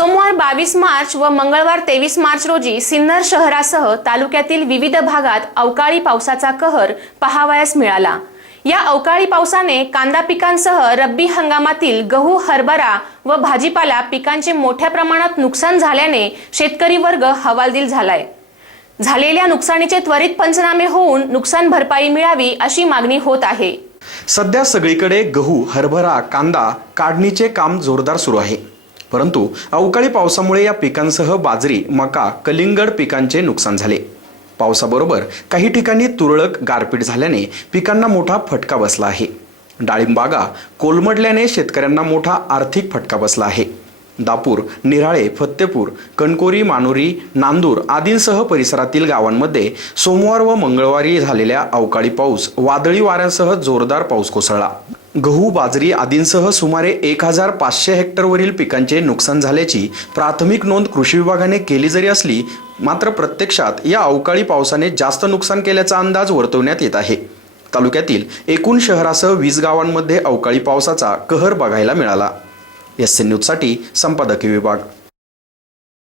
सोमवार 22 मार्च व मंगळवार 23 मार्च रोजी सिन्नर शहरासह तालुक्यातील विविध भागात अवकाळी पावसाचा कहर पाहावयास मिळाला। या अवकाळी पावसाने कांदा पिकांसह रब्बी हंगामातील गहू, हरभरा व भाजीपाला पिकांचे मोठ्या प्रमाणात नुकसान झाल्याने शेतकरी वर्ग हवालदिल झालाय। झालेल्या नुकसानीचे त्वरित पंचनामे होऊन नुकसान भरपाई मिळावी अशी मागणी होत आहे। सध्या सगळीकडे गहू, हरभरा, कांदा काढणीचे काम जोरदार सुरू आहे, परंतु अवकाळी पावसामुळे या पिकांसह बाजरी, मका, कलिंगड पिकांचे नुकसान झाले। पावसाबरोबर काही ठिकाणी तुरळक गारपीट झाल्याने पिकांना मोठा फटका बसला आहे। डाळिंब बागा कोलमडल्याने शेतकऱ्यांना मोठा आर्थिक फटका बसला आहे। दापूर, निराळे, फत्तेपूर, कणकोरी, मानोरी, नांदूर आदींसह परिसरातील गावांमध्ये सोमवार व मंगळवारी झालेल्या अवकाळी पाऊस, वादळी वाऱ्यांसह जोरदार पाऊस कोसळला। गहू, बाजरी आदींसह सुमारे 1500 हेक्टरवरील पिकांचे नुकसान झाल्याची प्राथमिक नोंद कृषी विभागाने केली जरी असली, मात्र प्रत्यक्षात या अवकाळी पावसाने जास्त नुकसान केल्याचा अंदाज वर्तवण्यात येत आहे। तालुक्यातील एकूण शहरासह 20 गावांमध्ये अवकाळी पावसाचा कहर बघायला मिळाला। SN न्यूजसाठी संपादकीय विभाग।